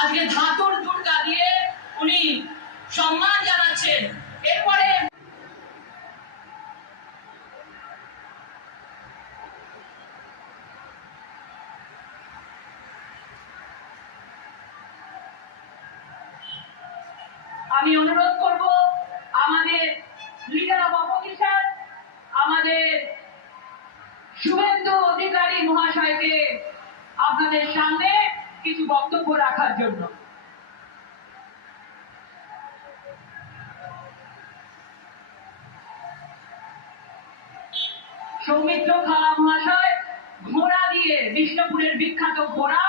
আজকে ধাতুর দুর্গা দিয়ে উনি সম্মান জানাচ্ছেন। এরপরে আমি অনুরোধ করব আমাদের লিডার অফ অপোজিশন আমাদের শুভেন্দু অধিকারী মহাশয়কে আপনাদের সামনে কিছু বক্তব্য রাখার জন্য। সৌমিত্র খাড়া মহাশয় ঘোড়া দিয়ে বিষ্ণুপুরের বিখ্যাত ঘোড়া